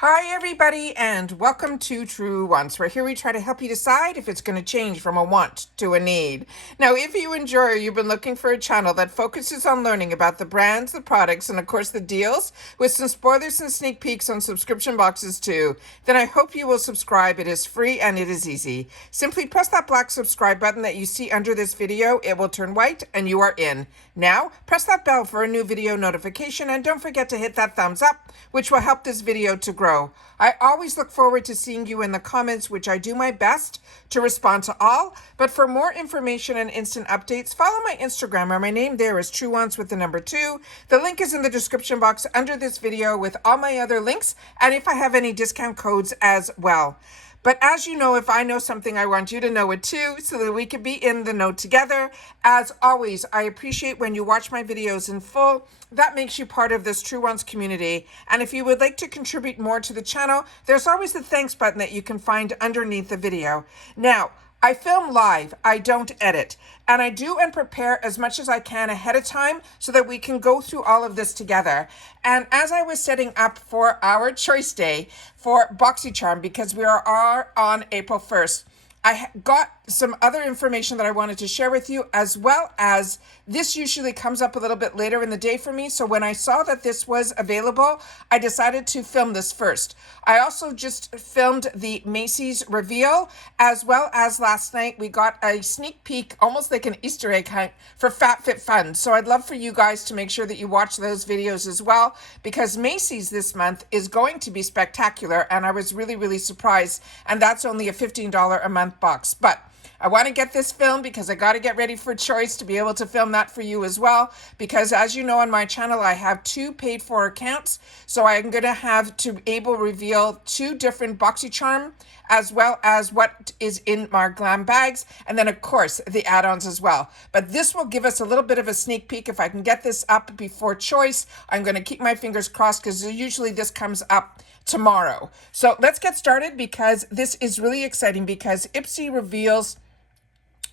Hi everybody and welcome to Truewants, where here we try to help you decide if it's going to change from a want to a need. Now, if you enjoy or you've been looking for a channel that focuses on learning about the brands, the products, and of course the deals, with some spoilers and sneak peeks on subscription boxes too, then I hope you will subscribe. It is free and it is easy. Simply press that black subscribe button that you see under this video. It will turn white and you are in. Now, press that bell for a new video notification and don't forget to hit that thumbs up, which will help this video to grow. I always look forward to seeing you in the comments, which I do my best to respond to all. But for more information and instant updates, follow my Instagram, or my name there is Truewants with the number 2. The link is in the description box under this video with all my other links, and if I have any discount codes as well. But as you know, if I know something, I want you to know it too, so that we can be in the know together. As always, I appreciate when you watch my videos in full. That makes you part of this Truewants community. And if you would like to contribute more to the channel, there's always the thanks button that you can find underneath the video. Now, I film live, I don't edit, and I do and prepare as much as I can ahead of time so that we can go through all of this together. And as I was setting up for our choice day for Boxycharm, because we are on April 1st, I got some other information that I wanted to share with you, as well as this usually comes up a little bit later in the day for me. So when I saw that this was available, I decided to film this first. I also just filmed the Macy's reveal, as well as last night we got a sneak peek, almost like an Easter egg hunt for FabFitFun. So I'd love for you guys to make sure that you watch those videos as well, because Macy's this month is going to be spectacular, and I was really, really surprised. And that's only a $15 a month box. But I want to get this filmed because I got to get ready for choice to be able to film that for you as well. Because as you know, on my channel, I have 2 paid for accounts. So I'm going to have to able reveal 2 different Boxycharm, as well as what is in my GlamBags. And then of course the add-ons as well. But this will give us a little bit of a sneak peek. If I can get this up before choice, I'm going to keep my fingers crossed, because usually this comes up tomorrow. So let's get started, because this is really exciting, because IPSY reveals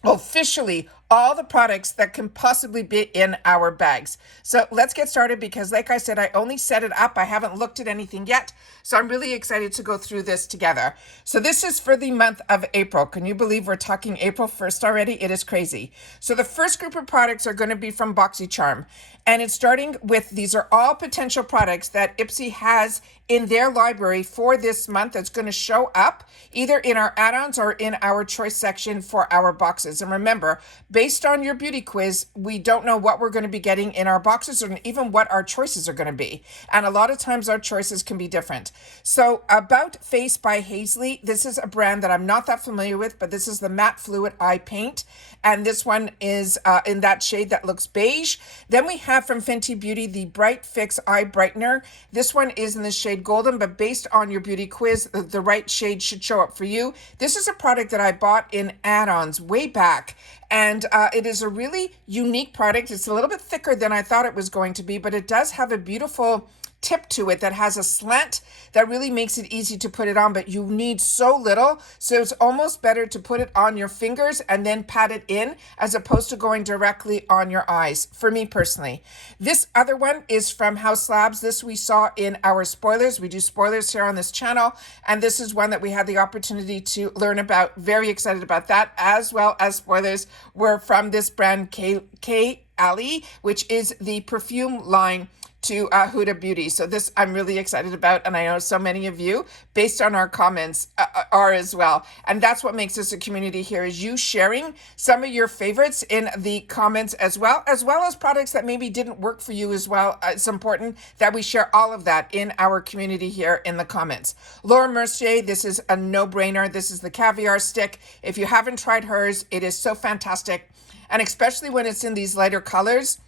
officially all the products that can possibly be in our bags. So let's get started, because like I said, I only set it up. I haven't looked at anything yet. So I'm really excited to go through this together. So this is for the month of April. Can you believe we're talking April 1st already? It is crazy. So the first group of products are going to be from Boxycharm. And it's starting with, these are all potential products that IPSY has in their library for this month that's going to show up either in our add-ons or in our choice section for our boxes. And remember, based on your beauty quiz, we don't know what we're going to be getting in our boxes, or even what our choices are going to be. And a lot of times our choices can be different. So About Face by Hazley, this is a brand that I'm not that familiar with, but this is the matte fluid eye paint. And this one is in that shade that looks beige. Then we have from Fenty Beauty the Bright Fix Eye Brightener. This one is in the shade golden, but based on your beauty quiz, the right shade should show up for you. This is a product that I bought in add-ons way back. And it is a really unique product. It's a little bit thicker than I thought it was going to be, but it does have a beautiful tip to it that has a slant that really makes it easy to put it on, but you need so little. So it's almost better to put it on your fingers and then pat it in, as opposed to going directly on your eyes, for me personally. This other one is from House Labs. This we saw in our spoilers. We do spoilers here on this channel, and this is one that we had the opportunity to learn about. Very excited about that, as well as spoilers were from this brand K Ali, which is the perfume line to Huda Beauty. So this I'm really excited about, and I know so many of you, based on our comments, are as well. And that's what makes this a community here, is you sharing some of your favorites in the comments, as well as products that maybe didn't work for you as well. It's important that we share all of that in our community here in the comments. Laura Mercier, this is a no-brainer. This is the caviar stick. If you haven't tried hers, it is so fantastic. And especially when it's in these lighter colors,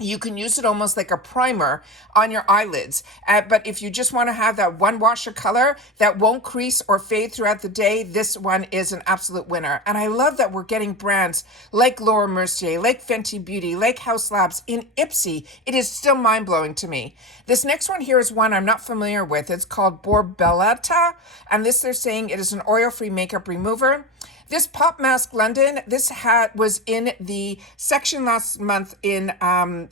you can use it almost like a primer on your eyelids. But if you just want to have that one wash of color that won't crease or fade throughout the day, this one is an absolute winner. And I love that we're getting brands like Laura Mercier, like Fenty Beauty, like House Labs in IPSY. It is still mind-blowing to me. This next one here is one I'm not familiar with. It's called Borbellata. And this, they're saying it is an oil-free makeup remover. This Pop Mask London, this hat was in the section last month in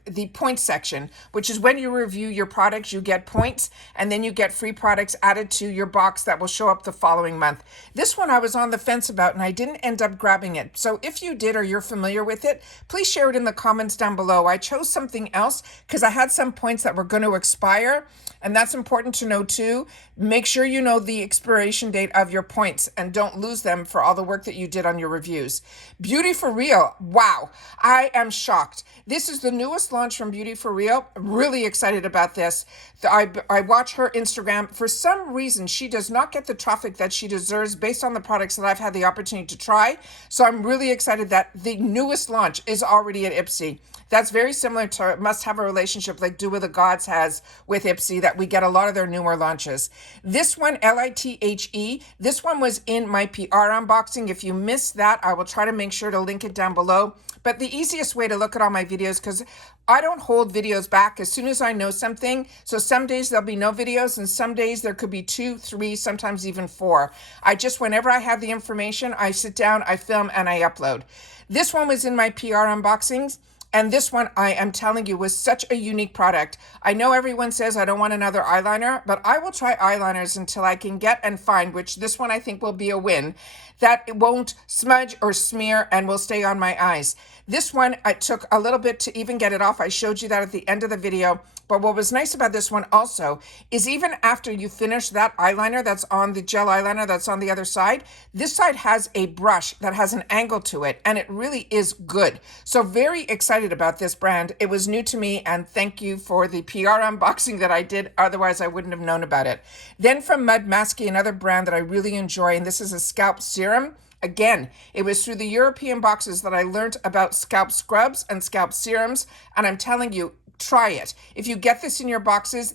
the points section, which is when you review your products, you get points, and then you get free products added to your box that will show up the following month. This one I was on the fence about, and I didn't end up grabbing it. So if you did or you're familiar with it, please share it in the comments down below. I chose something else because I had some points that were going to expire, and that's important to know too. Make sure you know the expiration date of your points and don't lose them for all the work that you did on your reviews. Beauty for Real. Wow, I am shocked. This is the newest launch from Beauty for Real. Really excited about this. I watch her Instagram. For some reason, she does not get the traffic that she deserves based on the products that I've had the opportunity to try. So I'm really excited that the newest launch is already at IPSY. That's very similar to Must Have a Relationship like Do With the Gods has with IPSY, that we get a lot of their newer launches. This one, LITHE, this one was in my PR unboxing. If you missed that, I will try to make sure to link it down below. But the easiest way to look at all my videos, because I don't hold videos back as soon as I know something. So some days there'll be no videos, and some days there could be 2, 3, sometimes even 4. I just, whenever I have the information, I sit down, I film, and I upload. This one was in my PR unboxings. And this one, I am telling you, was such a unique product. I know everyone says I don't want another eyeliner, but I will try eyeliners until I can get and find, which this one I think will be a win, that it won't smudge or smear and will stay on my eyes. This one, I took a little bit to even get it off. I showed you that at the end of the video. But what was nice about this one also is even after you finish that eyeliner that's on the gel eyeliner that's on the other side, this side has a brush that has an angle to it, and it really is good. So very excited about this brand. It was new to me, and thank you for the PR unboxing that I did. Otherwise, I wouldn't have known about it. Then from Mud Masky, another brand that I really enjoy, and this is a scalp serum. Again, it was through the European boxes that I learned about scalp scrubs and scalp serums, and I'm telling you, try it. If you get this in your boxes,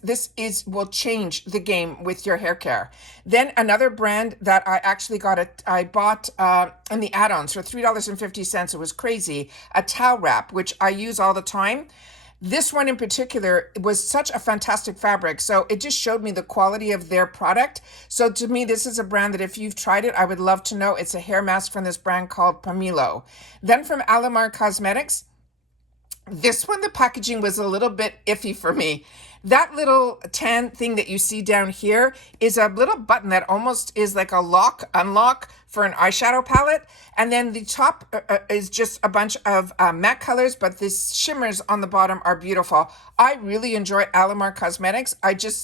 will change the game with your hair care. Then another brand that I actually I bought in the Addons for $3.50. It was crazy. A towel wrap, which I use all the time. This one in particular was such a fantastic fabric. So it just showed me the quality of their product. So to me, this is a brand that if you've tried it, I would love to know. It's a hair mask from this brand called Pomelo. Then from Alamar Cosmetics, this one, the packaging was a little bit iffy for me. That little tan thing that you see down here is a little button that almost is like a lock, unlock for an eyeshadow palette. And then the top is just a bunch of matte colors, but these shimmers on the bottom are beautiful. I really enjoy Alamar Cosmetics.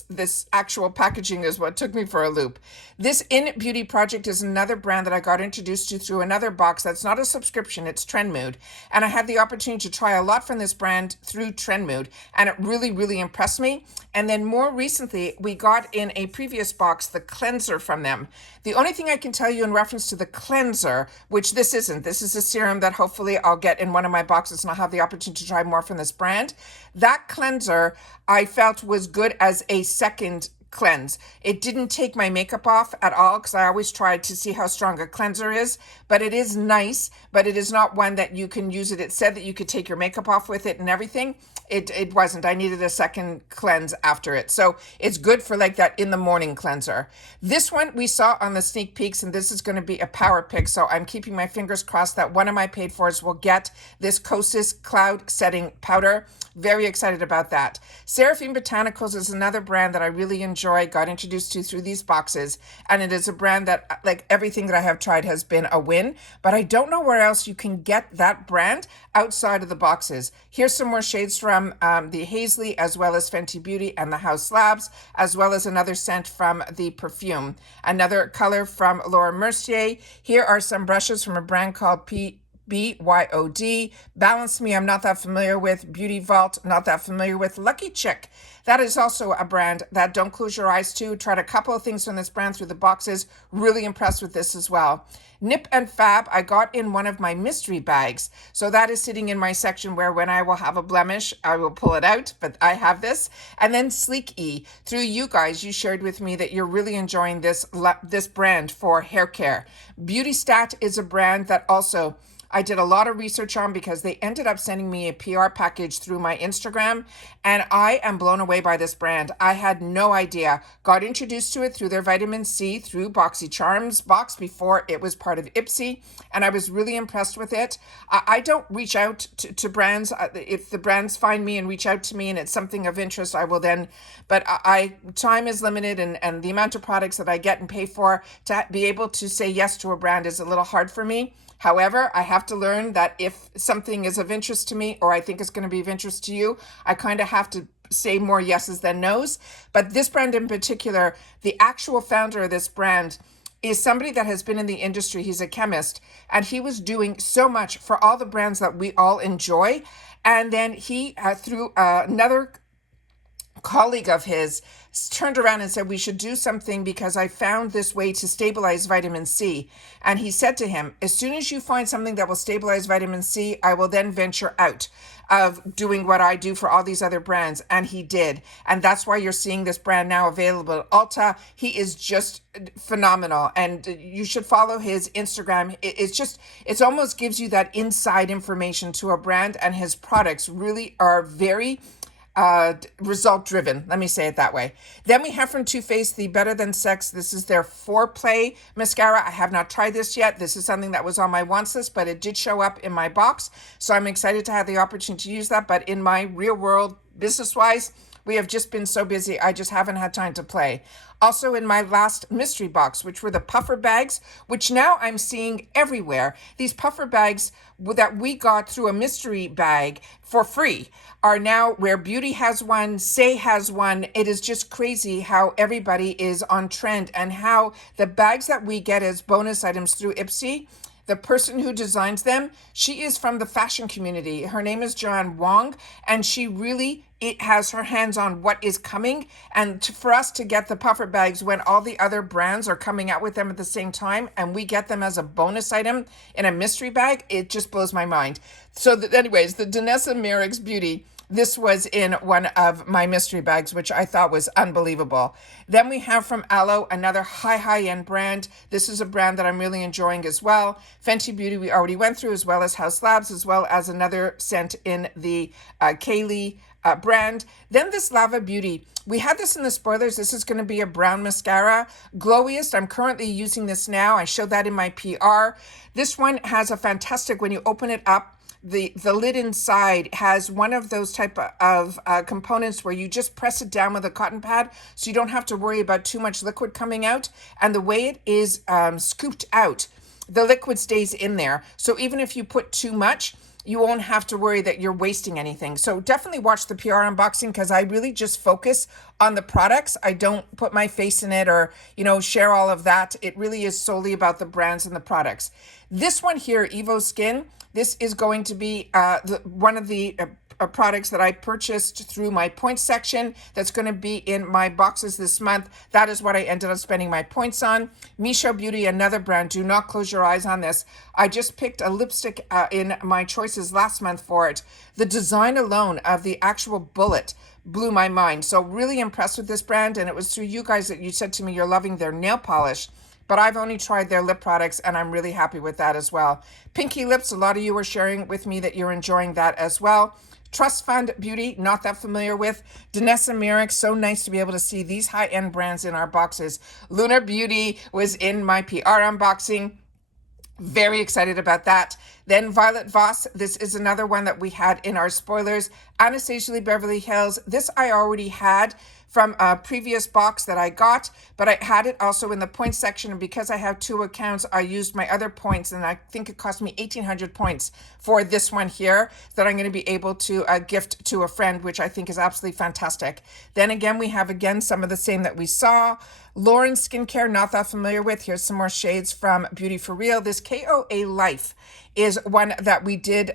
This actual packaging is what took me for a loop. This In Beauty Project is another brand that I got introduced to through another box that's not a subscription, it's Trendmood. And I had the opportunity to try a lot from this brand through Trendmood, and it really, really impressed me. And then more recently, we got in a previous box the cleanser from them. The only thing I can tell you in reference to the cleanser, which this isn't, this is a serum that hopefully I'll get in one of my boxes and I'll have the opportunity to try more from this brand. That cleanser I felt was good as a second cleanse. It didn't take my makeup off at all because I always try to see how strong a cleanser is, but it is nice, but it is not one that you can use it. It said that you could take your makeup off with it and everything. It wasn't. I needed a second cleanse after it. So it's good for like that in the morning cleanser. This one we saw on the sneak peeks, and this is going to be a power pick. So I'm keeping my fingers crossed that one of my paid fors will get this Kosas Cloud Setting Powder. Very excited about that. Seraphine Botanicals is another brand that I really enjoy, got introduced to through these boxes. And it is a brand that, like everything that I have tried, has been a win. But I don't know where else you can get that brand outside of the boxes. Here's some more shades from the Hazley, as well as Fenty Beauty and the House Labs, as well as another scent from the perfume. Another color from Laura Mercier. Here are some brushes from a brand called BYOD. Balance Me, I'm not that familiar with. Beauty Vault, not that familiar with. Lucky Chick, that is also a brand that don't close your eyes to. Tried a couple of things from this brand through the boxes. Really impressed with this as well. Nip and Fab, I got in one of my mystery bags. So that is sitting in my section where when I will have a blemish, I will pull it out, but I have this. And then Sleek E, through you guys, you shared with me that you're really enjoying this brand for hair care. Beauty Stat is a brand that also I did a lot of research on because they ended up sending me a PR package through my Instagram, and I am blown away by this brand. I had no idea. Got introduced to it through their vitamin C through Boxycharm's box before it was part of IPSY, and I was really impressed with it. I don't reach out to brands. If the brands find me and reach out to me and it's something of interest, I will then, but time is limited, and the amount of products that I get and pay for, to be able to say yes to a brand is a little hard for me. However, I have to learn that if something is of interest to me, or I think it's going to be of interest to you, I kind of have to say more yeses than nos. But this brand in particular, the actual founder of this brand is somebody that has been in the industry. He's a chemist, and he was doing so much for all the brands that we all enjoy. And then he, through another colleague of his, turned around and said, we should do something because I found this way to stabilize vitamin C. And he said to him, as soon as you find something that will stabilize vitamin C, I will then venture out of doing what I do for all these other brands. And he did. And that's why you're seeing this brand now available at Ulta. He is just phenomenal. And you should follow his Instagram. It's almost gives you that inside information to a brand, and his products really are very result driven. Let me say it that way. Then we have from Too Faced the Better Than Sex. This is their Foreplay mascara. I have not tried this yet. This is something that was on my wants list, but it did show up in my box. So I'm excited to have the opportunity to use that. But in my real world, business wise, we have just been so busy. I just haven't had time to play. Also in my last mystery box, which were the puffer bags, which now I'm seeing everywhere. These puffer bags that we got through a mystery bag for free are now where Beauty has one, Say has one. It is just crazy how everybody is on trend, and how the bags that we get as bonus items through IPSY, the person who designs them, she is from the fashion community. Her name is Joanne Wong, and she really has her hands on what is coming. And for us to get the puffer bags when all the other brands are coming out with them at the same time, and we get them as a bonus item in a mystery bag, it just blows my mind. So anyways, the Danessa Merrick's Beauty, this was in one of my mystery bags, which I thought was unbelievable. Then we have from Aloe, another high-end brand. This is a brand that I'm really enjoying as well. Fenty Beauty we already went through, as well as House Labs, as well as another scent in the Kaylee brand. Then this Lava Beauty. We had this in the spoilers. This is going to be a brown mascara. Glowiest. I'm currently using this now. I showed that in my PR. This one has a fantastic, when you open it up, the lid inside has one of those type of components where you just press it down with a cotton pad, so you don't have to worry about too much liquid coming out. And the way it is scooped out, the liquid stays in there. So even if you put too much, you won't have to worry that you're wasting anything. So definitely watch the PR unboxing, because I really just focus on the products. I don't put my face in it or, share all of that. It really is solely about the brands and the products. This one here, Evo Skin, this is going to be one of the products that I purchased through my points section that's going to be in my boxes this month. That is what I ended up spending my points on. Misha Beauty, another brand. Do not close your eyes on this. I just picked a lipstick in my choices last month for it. The design alone of the actual bullet blew my mind. So really impressed with this brand, and it was through you guys that you said to me you're loving their nail polish. But I've only tried their lip products, and I'm really happy with that as well. Pinky Lips, a lot of you are sharing with me that you're enjoying that as well. Trust Fund Beauty, not that familiar with. Danessa Merrick, so nice to be able to see these high-end brands in our boxes. Lunar Beauty was in my PR unboxing. Very excited about that. Then Violet Voss, this is another one that we had in our spoilers. Anastasia Lee Beverly Hills, this I already had from a previous box that I got, but I had it also in the points section, and because I have two accounts, I used my other points, and I think it cost me 1,800 points for this one here that I'm going to be able to gift to a friend, which I think is absolutely fantastic. Then again, we have some of the same that we saw. Lauren Skincare, not that familiar with. Here's some more shades from Beauty for Real. This KOA Life is one that we did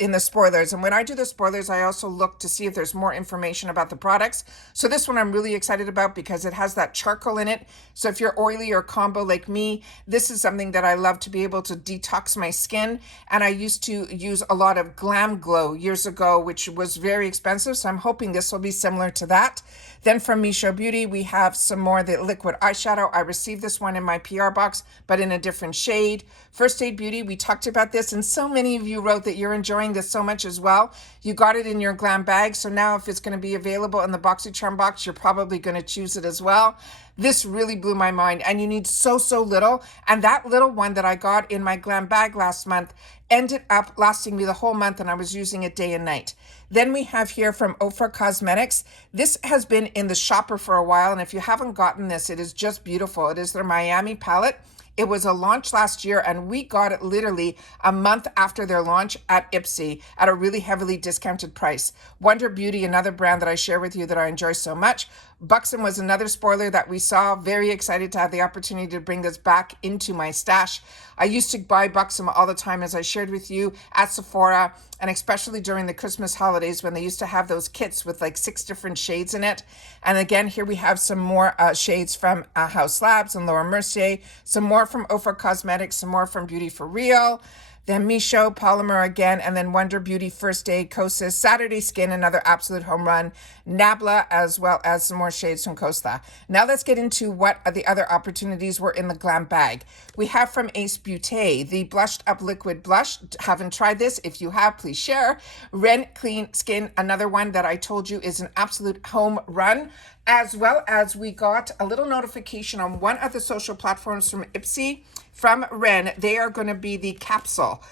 in the spoilers. And when I do the spoilers, I also look to see if there's more information about the products. So this one I'm really excited about because it has that charcoal in it. So if you're oily or combo like me, this is something that I love to be able to detox my skin. And I used to use a lot of Glam Glow years ago, which was very expensive. So I'm hoping this will be similar to that. Then from Misho Beauty, we have some more the liquid eyeshadow. I received this one in my PR box, but in a different shade. First Aid Beauty, we talked about this, and so many of you wrote that you're enjoying this so much as well. You got it in your glam bag, so now if it's going to be available in the Boxycharm box, you're probably going to choose it as well. This really blew my mind, and you need so little. And that little one that I got in my glam bag last month ended up lasting me the whole month, and I was using it day and night. Then we have here from Ofra Cosmetics. This has been in the shopper for a while, and if you haven't gotten this, it is just beautiful. It is their Miami palette. It was a launch last year, and we got it literally a month after their launch at IPSY at a really heavily discounted price. Wonder Beauty, another brand that I share with you that I enjoy so much. Buxom was another spoiler that we saw. Very excited to have the opportunity to bring this back into my stash. I used to buy Buxom all the time, as I shared with you, at Sephora, and especially during the Christmas holidays when they used to have those kits with like 6 different shades in it. And again, here we have some more shades from House Labs and Laura Mercier, some more from Ofra Cosmetics, some more from Beauty for Real. Then Misho, Polymer again, and then Wonder Beauty, First Aid, Kosas, Saturday Skin, another absolute home run, Nabla, as well as some more shades from Costa. Now let's get into what the other opportunities were in the glam bag. We have from Ace Beauté, the Blushed Up Liquid Blush. Haven't tried this. If you have, please share. Ren Clean Skin, another one that I told you is an absolute home run. As well as we got a little notification on one of the social platforms from IPSY, from Ren. They are going to be the capsule.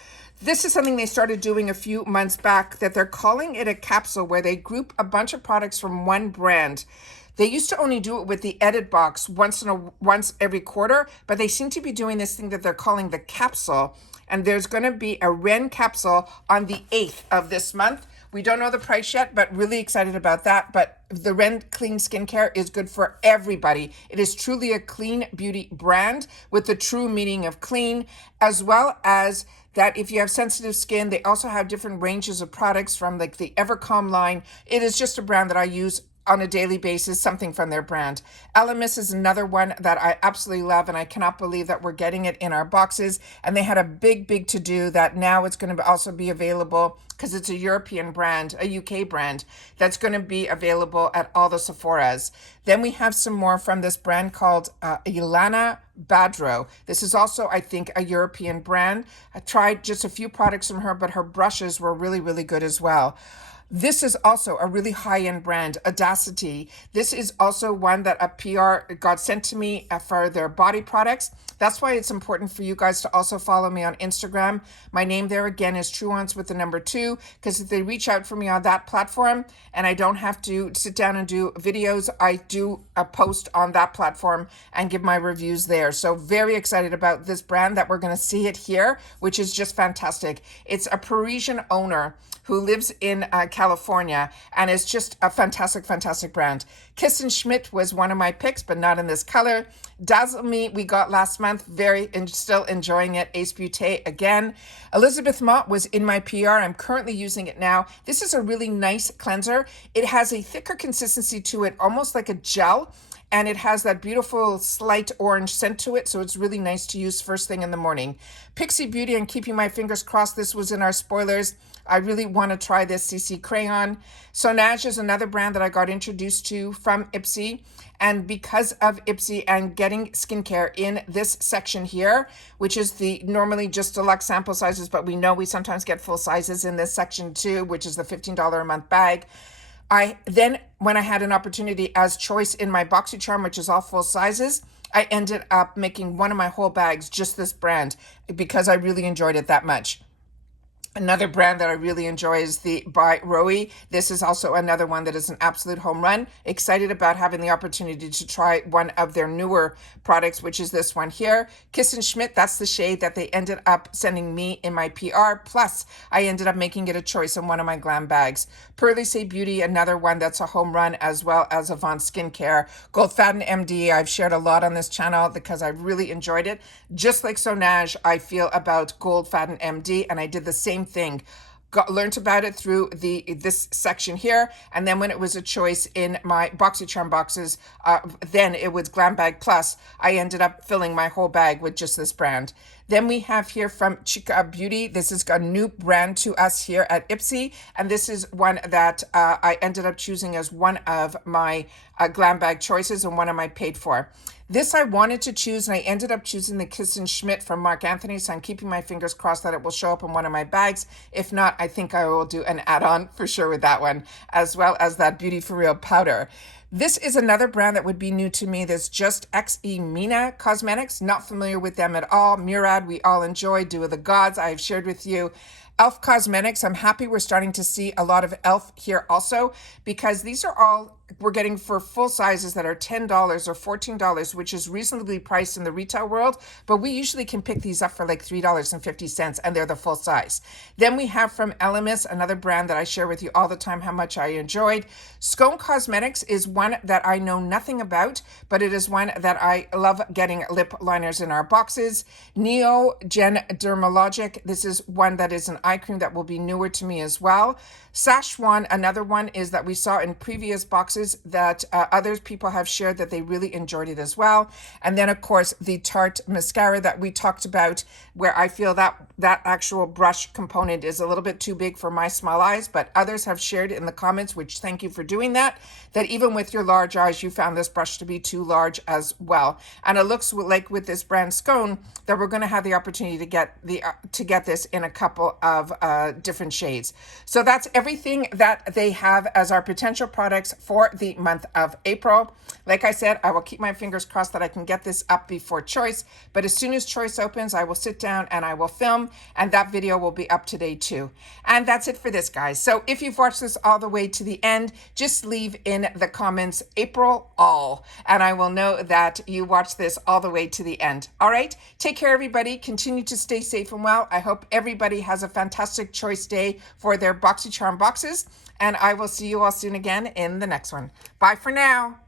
This is something they started doing a few months back, that they're calling it a capsule, where they group a bunch of products from one brand. They used to only do it with the edit box once every quarter, but they seem to be doing this thing that they're calling the capsule. And there's going to be a Ren capsule on the 8th of this month. We don't know the price yet, but really excited about that. But the Ren Clean Skincare is good for everybody. It is truly a clean beauty brand with the true meaning of clean, as well as that if you have sensitive skin, they also have different ranges of products from like the Evercalm line. It is just a brand that I use on a daily basis, something from their brand. Elemis is another one that I absolutely love, and I cannot believe that we're getting it in our boxes. And they had a big to do that now it's going to also be available, because it's a European brand, a UK brand, that's going to be available at all the Sephoras. Then we have some more from this brand called Ilana Badro. This is also, I think, a European brand. I tried just a few products from her, but her brushes were really good as well. This is also a really high-end brand, Audacity. This is also one that a PR got sent to me for their body products. That's why it's important for you guys to also follow me on Instagram. My name there again is Truewants with the number 2, because if they reach out for me on that platform and I don't have to sit down and do videos, I do a post on that platform and give my reviews there. So very excited about this brand that we're going to see it here, which is just fantastic. It's a Parisian owner who lives in California, and it's just a fantastic brand. Kiss and Schmidt was one of my picks, but not in this color. Dazzle Me we got last month, still enjoying it. Ace Beauté again. Elizabeth Mott was in my PR. I'm currently using it now. This is a really nice cleanser. It has a thicker consistency to it, almost like a gel. And it has that beautiful slight orange scent to it, so it's really nice to use first thing in the morning. Pixie Beauty, I'm keeping my fingers crossed. This was in our spoilers. I really want to try this CC Crayon. Sonage is another brand that I got introduced to from IPSY. And because of IPSY and getting skincare in this section here, which is the normally just deluxe sample sizes, but we know we sometimes get full sizes in this section too, which is the $15 a month bag. When I had an opportunity as choice in my Boxycharm, which is all full sizes, I ended up making one of my whole bags just this brand because I really enjoyed it that much. Another brand that I really enjoy is the by Roe. This is also another one that is an absolute home run. Excited about having the opportunity to try one of their newer products, which is this one here. Kiss and Schmidt, that's the shade that they ended up sending me in my PR. Plus, I ended up making it a choice in one of my glam bags. Pearly Say Beauty, another one that's a home run, as well as Avant Skincare. Goldfaden MD, I've shared a lot on this channel because I really enjoyed it. Just like Sonage, I feel about Goldfaden MD, and I did the same thing. Learned about it through this section here, and then when it was a choice in my Boxycharm boxes, then it was GlamBag Plus. I ended up filling my whole bag with just this brand. Then we have here from Chica Beauty. This is a new brand to us here at IPSY, and this is one that I ended up choosing as one of my GlamBag choices and one of my paid for. This I wanted to choose, and I ended up choosing the Kiss and Schmidt from Mark Anthony, so I'm keeping my fingers crossed that it will show up in one of my bags. If not, I think I will do an add-on for sure with that one, as well as that Beauty For Real powder. This is another brand that would be new to me. There's just XE Mina Cosmetics. Not familiar with them at all. Murad, we all enjoy. Dew of the Gods, I've shared with you. Elf Cosmetics, I'm happy we're starting to see a lot of Elf here also, because these are all we're getting for full sizes that are $10 or $14, which is reasonably priced in the retail world, but we usually can pick these up for like $3.50, and they're the full size. Then we have from Elemis, another brand that I share with you all the time how much I enjoyed. Scone Cosmetics is one that I know nothing about, but it is one that I love getting lip liners in our boxes. Neogen Dermalogic, this is one that is an eye cream that will be newer to me as well. Szechuan, another one is that we saw in previous boxes that other people have shared that they really enjoyed it as well. And then, of course, the Tarte mascara that we talked about, where I feel that that actual brush component is a little bit too big for my small eyes, but others have shared in the comments, which thank you for doing that, that even with your large eyes, you found this brush to be too large as well. And it looks like with this brand Scone that we're going to have the opportunity to get this in a couple of different shades. So that's everything that they have as our potential products for the month of April. Like I said, I will keep my fingers crossed that I can get this up before Choice, but as soon as Choice opens, I will sit down and I will film, and that video will be up today too. And that's it for this, guys. So if you've watched this all the way to the end, just leave in the comments April all, and I will know that you watched this all the way to the end. All right, take care, everybody. Continue to stay safe and well. I hope everybody has a fantastic Choice day for their Boxycharm boxes, and I will see you all soon again in the next one. Bye for now.